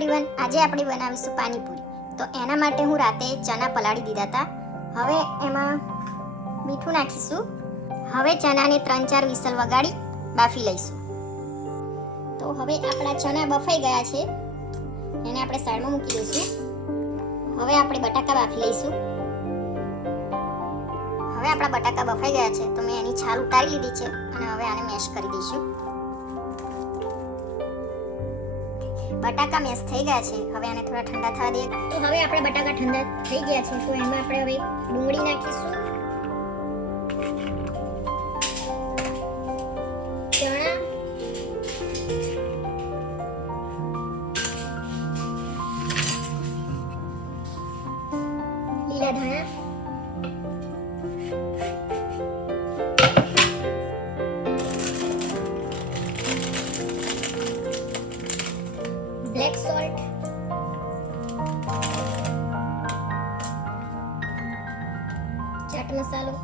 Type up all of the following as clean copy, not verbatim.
Everyone, આજે આપણે બનાવીશું પાણીપુરી. તો એના માટે હું રાતે ચણા પલાળી દીધા હતા. હવે એમાં મીઠું નાખીશું. હવે ચણાને 3-4 વિસલ વગાડી બાફી લઈશું. તો હવે આપણા ચણા બફાઈ ગયા છે, એને આપણે સાઈડમાં મૂકી દઈશું. હવે આપણે બટાકા બાફી લઈશું. હવે આપણા બટાકા બફાઈ ગયા છે, તો મેં એની છાલ ઉતારી લીધી છે અને હવે આને મેશ કરી દઈશું. બટાકા મેશ થઈ ગયા છે, હવે આને થોડા ઠંડા થવા દઈએ. તો હવે આપણા બટાકા ઠંડા થઈ ગયા છે, તો એમાં આપણે હવે ડુંગળી નાખીશું, ચણા, લીલા ધાણા, બ્લેક સોલ્ટ, ચાટ મસાલો,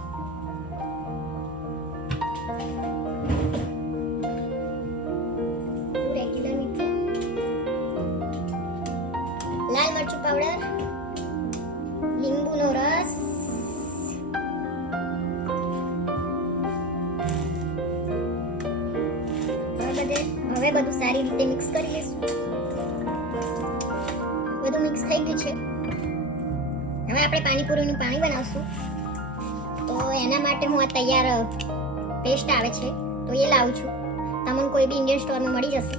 રેગ્યુલર મીઠું, લાલ મરચું પાવડર, લીંબુનો રસ, હવે બધું સારી રીતે મિક્સ કરી લઈશું. બધું મિક્સ થઈ ગયું છે. હવે આપણે પાણીપુરીનું પાણી બનાવશું. તો એના માટે હું આ તૈયાર પેસ્ટ આવે છે, તો એ લાવું છું. તમને કોઈ બી ઇન્ડિયન સ્ટોરમાં મળી જશે.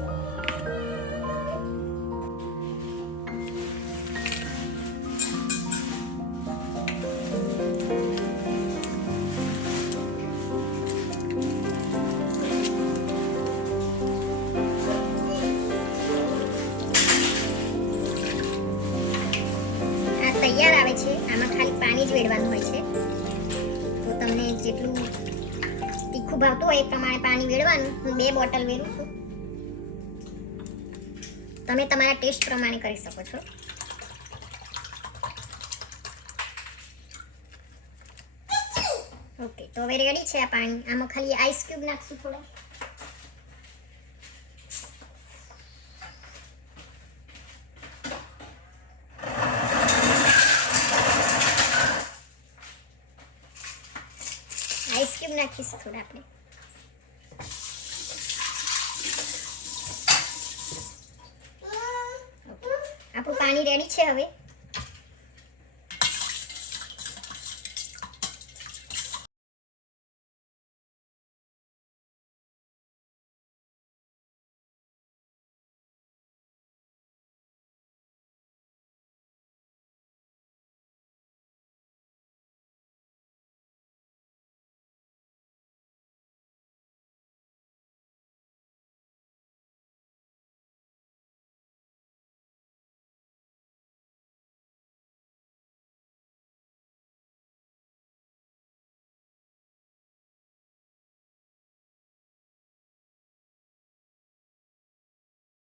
તૈયાર આવે છે, આમાં ખાલી પાણી જ વેડવાનું હોય છે. તો તમને જેટલું તીખું ભાવતું હોય એ પ્રમાણે પાણી વેડવાનું. હું 2 બોટલ વેડું છું. તમે તમારા ટેસ્ટ પ્રમાણે કરી શકો છો. ઓકે, તો હવે રેડી છે આ પાણી. આમાં ખાલી આઈસ ક્યુબ નાખશું થોડા. આઈસ ક્યુબ નાખીશું થોડા આપણે. આપણું પાણી રેડી છે. હવે